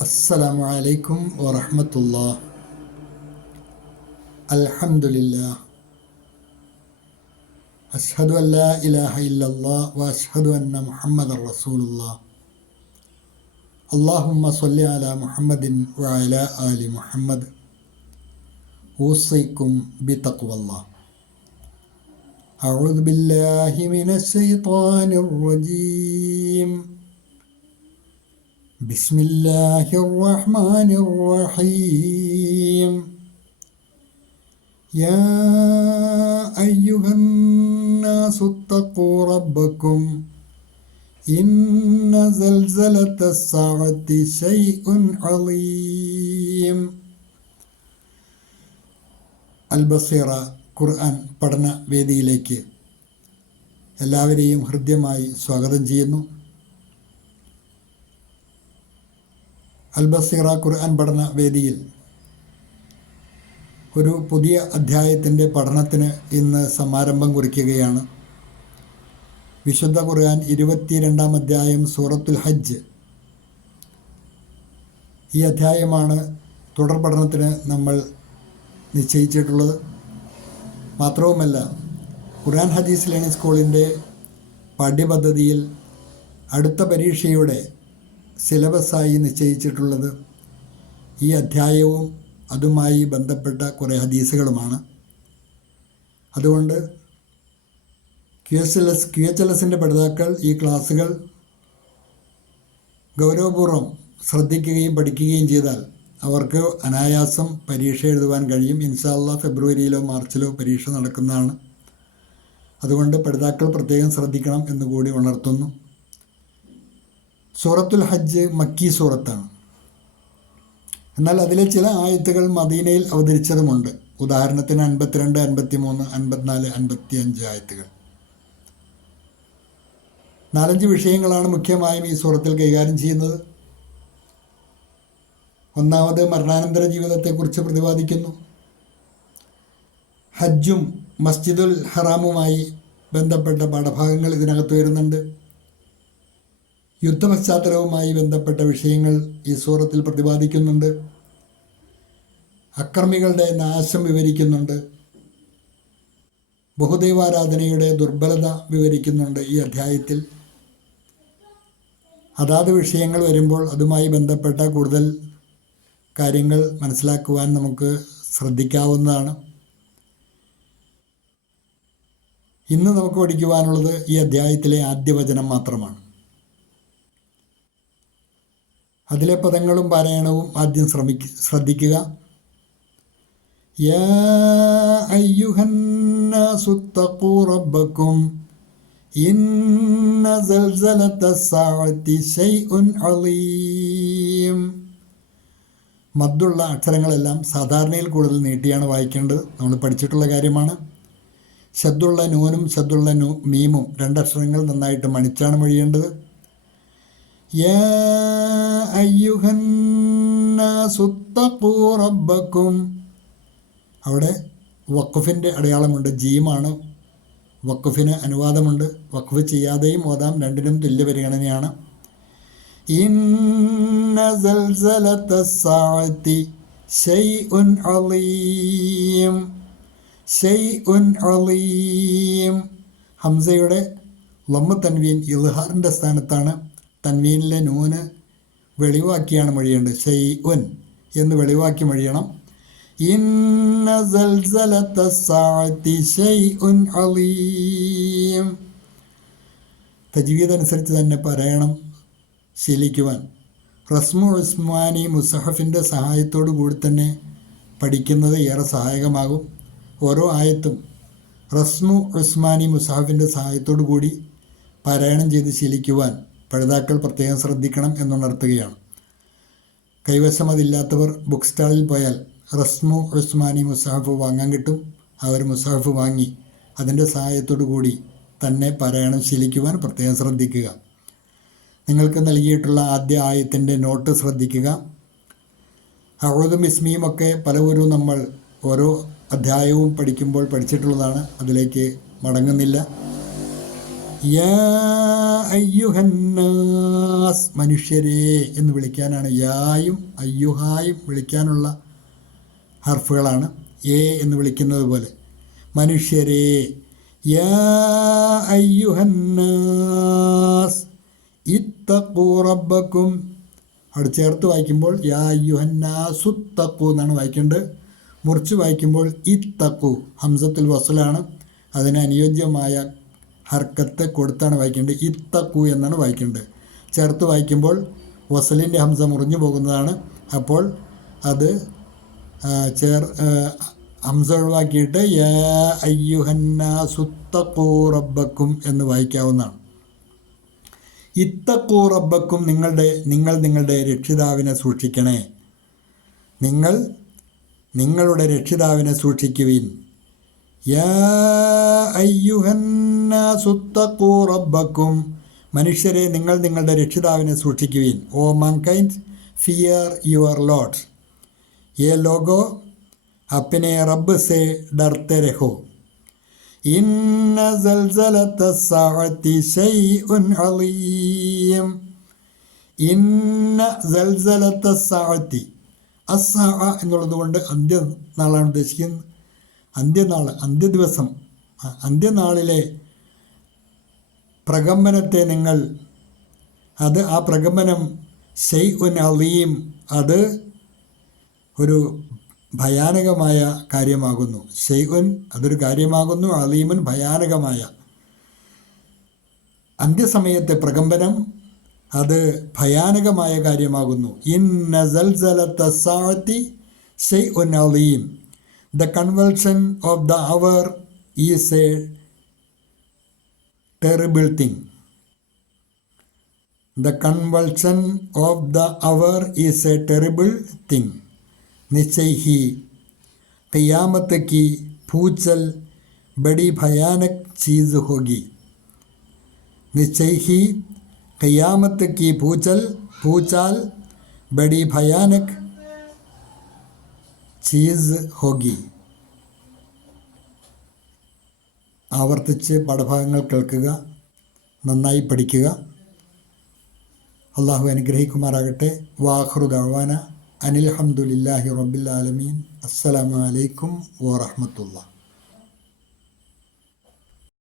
السلام عليكم ورحمة الله الحمد لله أشهد أن لا إله إلا الله وأشهد أن محمد رسول الله اللهم صل على محمد وعلى آل محمد أوصيكم بتقوى الله أعوذ بالله من الشيطان الرجيم بسم الله الرحمن الرحيم يا أيها الناس اتقوا ربكم إن زلزلة الساعة شيء عظيم അൽബസീറ ഖുർആൻ പഠന വേദിയിലേക്ക് എല്ലാവരെയും ഹൃദ്യമായി സ്വാഗതം ചെയ്യുന്നു അൽബസീറ ഖുർആൻ പഠന വേദിയിൽ ഒരു പുതിയ അധ്യായത്തിന്റെ പഠനത്തിന് ഇന്ന് സമാരംഭം കുറിക്കുകയാണ്. വിശുദ്ധ ഖുർആൻ ഇരുപത്തിരണ്ടാം അധ്യായം സൂറത്തുൽ ഹജ്ജ്. ഈ അധ്യായമാണ് തുടർ പഠനത്തിന് നമ്മൾ നിശ്ചയിച്ചിട്ടുള്ളത്. മാത്രവുമല്ല ഖുർആൻ ഹദീസ് ലേണിംഗ് സ്കൂളിന്റെ പാഠ്യപദ്ധതിയിൽ അടുത്ത പരീക്ഷയുടെ സിലബസായി നിശ്ചയിച്ചിട്ടുള്ളത് ഈ അധ്യായവും അതുമായി ബന്ധപ്പെട്ട കുറേ ഹദീസുകളുമാണ്. അതുകൊണ്ട് Q S L S Q H L എസിന്റെ പഠിതാക്കൾ ഈ ക്ലാസ്സുകൾ ഗൗരവപൂർവം ശ്രദ്ധിക്കുകയും പഠിക്കുകയും ചെയ്താൽ അവർക്ക് അനായാസം പരീക്ഷ എഴുതുവാൻ കഴിയും. ഇൻഷാല്ല ഫെബ്രുവരിയിലോ മാർച്ചിലോ പരീക്ഷ നടക്കുന്നതാണ്. അതുകൊണ്ട് പഠിതാക്കൾ പ്രത്യേകം ശ്രദ്ധിക്കണം എന്ന് കൂടി ഉണർത്തുന്നു. സൂറത്തുൽ ഹജ്ജ് മക്കി സൂറത്താണ്. എന്നാൽ അതിലെ ചില ആയത്തുകൾ മദീനയിൽ അവതരിച്ചതുമുണ്ട്. ഉദാഹരണത്തിന് അൻപത്തിരണ്ട് അൻപത്തി മൂന്ന് അൻപത്തിനാല് അൻപത്തി അഞ്ച് ആയത്തുകൾ. നാലഞ്ച് വിഷയങ്ങളാണ് മുഖ്യമായും ഈ സൂറത്തിൽ കൈകാര്യം ചെയ്യുന്നത്. ഒന്നാമത് മരണാനന്തര ജീവിതത്തെക്കുറിച്ച് പ്രതിപാദിക്കുന്നു. ഹജ്ജും മസ്ജിദുൽ ഹറാമുമായി ബന്ധപ്പെട്ട പാഠഭാഗങ്ങൾ ഇതിനകത്ത് വരുന്നുണ്ട്. യുദ്ധപശ്ചാത്തലവുമായി ബന്ധപ്പെട്ട വിഷയങ്ങൾ ഈ സൂറത്തിൽ പ്രതിപാദിക്കുന്നുണ്ട്. അക്രമികളുടെ നാശം വിവരിക്കുന്നുണ്ട്. ബഹുദൈവാരാധനയുടെ ദുർബലത വിവരിക്കുന്നുണ്ട് ഈ അധ്യായത്തിൽ. അതാത് വിഷയങ്ങൾ വരുമ്പോൾ അതുമായി ബന്ധപ്പെട്ട കൂടുതൽ കാര്യങ്ങൾ മനസ്സിലാക്കുവാൻ നമുക്ക് ശ്രദ്ധിക്കാവുന്നതാണ്. ഇന്ന് നമുക്ക് പഠിക്കുവാനുള്ളത് ഈ അധ്യായത്തിലെ ആദ്യ വചനം മാത്രമാണ്. അതിലെ പദങ്ങളും പാരായണവും ആദ്യം ശ്രമിക്ക ശ്രദ്ധിക്കുക. റബ്ബക്കും ഇന്ന മദ്ദുള്ള അക്ഷരങ്ങളെല്ലാം സാധാരണയിൽ കൂടുതൽ നീട്ടിയാണ് വായിക്കേണ്ടത്. നമ്മൾ പഠിച്ചിട്ടുള്ള കാര്യമാണ്. ശബ്ദുള്ള നൂനും ശബ്ദുള്ള നൂ മീമും രണ്ടക്ഷരങ്ങൾ നന്നായിട്ട് മണിച്ചാണ് മൊഴിയേണ്ടത്. യാ അയ്യുഹന്നാസുത്തഖൂ റബ്ബക്കും. അവിടെ വഖഫിന്റെ അടയാളമുണ്ട്. ജീമാണ്. വഖഫിന് അനുവാദമുണ്ട്. വഖഫ് ചെയ്യാതെയും ഓതാം. രണ്ടിനും തുല്യ പരിഗണനയാണ് ഹംസയുടെ ലമ്മ തൻവീൻ ഇൽഹാറിന്റെ സ്ഥാനത്താണ്. തൻവീനിലെ നൂന് വെളിവാക്കിയാണ് മൊഴിയേണ്ടത്. ഷെയ് ഉൻ എന്ന് വെളിവാക്കി മൊഴിയണം. ഇന്ന അനുസരിച്ച് തന്നെ പറയണം ശീലിക്കുവാൻ. റസ്മു ഉസ്മാനി മുസഹഫിന്റെ സഹായത്തോടു കൂടി തന്നെ പഠിക്കുന്നത് ഏറെ സഹായകമാകും. ഓരോ ആയത്തും റസ്മു ഉസ്മാനി മുസഹഫിന്റെ സഹായത്തോടു കൂടി പാരായണം ചെയ്ത് ശീലിക്കുവാൻ. പഠിതാക്കൾ പ്രത്യേകം ശ്രദ്ധിക്കണം എന്നുണർത്തുകയാണ്. കൈവശം അതില്ലാത്തവർ ബുക്ക് സ്റ്റാളിൽ പോയാൽ റസ്മു ഉസ്മാനി മുസാഫ് വാങ്ങാൻ കിട്ടും. അവർ മുസാഫ് വാങ്ങി അതിന്റെ സഹായത്തോടു കൂടി തന്നെ പാരായണം ശീലിക്കുവാൻ പ്രത്യേകം ശ്രദ്ധിക്കുക. നിങ്ങൾക്ക് നൽകിയിട്ടുള്ള ആദ്യ ആയത്തിന്റെ നോട്ട് ശ്രദ്ധിക്കുക. അഴുതും ഇസ്മിയും ഒക്കെ പലവരും നമ്മൾ ഓരോ അധ്യായവും പഠിക്കുമ്പോൾ പഠിച്ചിട്ടുള്ളതാണ്. അതിലേക്ക് മടങ്ങുന്നില്ല. യാ അയ്യുഹന്നാസ് മനുഷ്യരെ എന്ന് വിളിക്കാനാണ് യായും അയ്യുഹായും വിളിക്കാനുള്ള ഹർഫുകളാണ് എ എന്ന് വിളിക്കുന്നത് പോലെ. മനുഷ്യരെ യാ അയ്യുഹന്നാസ് ഇത്തഖൂ റബ്ബക്കും. അവിടെ ചേർത്ത് വായിക്കുമ്പോൾ യാ അയ്യുഹന്നാസുത്തഖു എന്നാണ് വായിക്കേണ്ടത്. മുറിച്ച് വായിക്കുമ്പോൾ ഇത്തക്കു ഹംസത്തിൽ വസലാണ്. അതിന് അനുയോജ്യമായ ഹർക്കത്ത് കൊടുത്താണ് വായിക്കേണ്ടത്. ഇത്തക്കു എന്നാണ് വായിക്കേണ്ടത്. ചേർത്ത് വായിക്കുമ്പോൾ വസലിന്റെ ഹംസ മുറിഞ്ഞു പോകുന്നതാണ്. അപ്പോൾ അത് ചേർ ഹംസ ഒഴിവാക്കിയിട്ട് അയ്യുഹന്നാസുത്തഖൂ റബ്ബക്കും എന്ന് വായിക്കാവുന്നതാണ്. ഇത്തക്കൂ റബ്ബക്കും നിങ്ങളുടെ നിങ്ങൾ നിങ്ങളുടെ രക്ഷിതാവിനെ സൂക്ഷിക്കണേ. നിങ്ങൾ നിങ്ങളുടെ രക്ഷിതാവിനെ സൂക്ഷിക്കുവിൻ. യാ സുത്തക്കൂ റബ്ബക്കും. മനുഷ്യരെ നിങ്ങൾ നിങ്ങളുടെ രക്ഷിതാവിനെ സൂക്ഷിക്കുവിൻ. O mankind fear your Lord. A ലോഗോ അപ്പിനെ റബ്ബ് സെ ഡർത്തെ രഹോ. ഇന്ന ഇന്ന എന്നുള്ളത് കൊണ്ട് അന്ത്യനാളാണ് ഉദ്ദേശിക്കുന്നത്. അന്ത്യനാൾ അന്ത്യദിവസം അന്ത്യനാളിലെ പ്രകമ്പനത്തെ നിങ്ങൾ അത് ആ പ്രകമ്പനം ഷെയ് ഉൻ അലീം അത് ഒരു ഭയാനകമായ കാര്യമാകുന്നു. ഷെയ്ഖുൻ അതൊരു കാര്യമാകുന്നു അലീമുൻ ഭയാനകമായ. അന്ത്യസമയത്തെ പ്രകമ്പനം അത് ഭയാനകമായ കാര്യമാകുന്നു. ഇന്ന സൽസലത്ത സെയ് ഉൻ അലീം. The convulsion of the hour is a terrible thing. The convulsion of the hour is a terrible thing. നിശ്ചൈഹി കയ്യാമത്ത് കി ഭൂചൽ ബഡി ഭയാനക് ചീസ് ഹോഗി നിശ്ചൈഹി കയ്യാമത്ത് കി ഭൂചൽ ഭൂചാൽ ബഡി ഭയാനക് ചീസ് ഹോഗി ആവർത്തിച്ച് പാഠഭാഗങ്ങൾ കേൾക്കുക നന്നായി പഠിക്കുക. അള്ളാഹു അനുഗ്രഹിക്കുമാറാകട്ടെ. വാഹ്റു ദവാന അനിൽ ഹംദുലില്ലാഹി റബ്ബിൽ ആലമീൻ. അസ്സലാമലൈക്കും അലൈക്കും വറഹ്മത്തുള്ളാഹി.